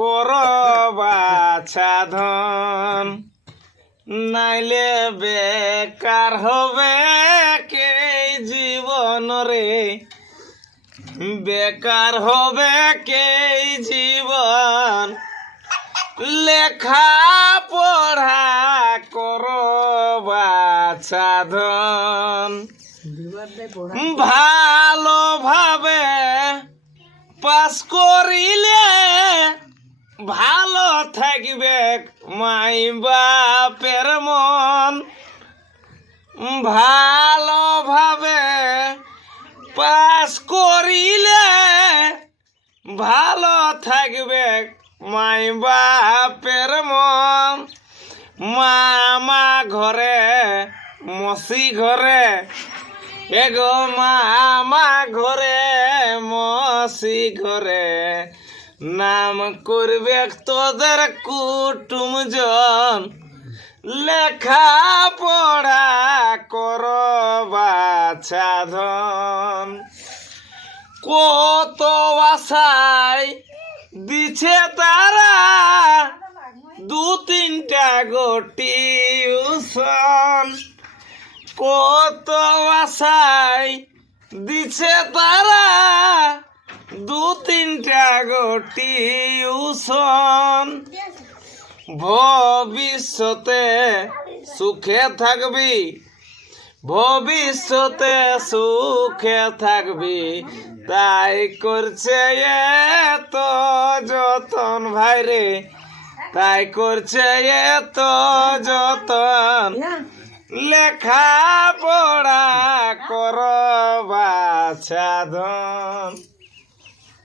করবা সাধন, নাইলে বেকার হবে কে জীবন রে, বেকার হবে কে জীবন। লেখা পড়া করবা সাধন, ভালোভাবে পাস করিলে ভালো থাকবে মাই বাপের মন। ভালোভাবে পাস করিলে ভালো থাকবে মাই বাপের মন। মামা ঘরে মসি ঘরে, এগো মামা ঘরে মসি ঘরে, নাম করবে তোদের কুটুমজন। লেখা পড়া করবা সাধন, কত আশায় দিছে তারা দু তিনটা টিউশন। কত আশায় দিছে তারা দু তিনটা টিউশন। ভবিষ্যতে সুখে থাকবি, ভবিষ্যতে সুখে থাকবি, তাই করছে এত যতন ভাইরে, তাই করছে এত যতন। লেখা পড়া করবা সাধন।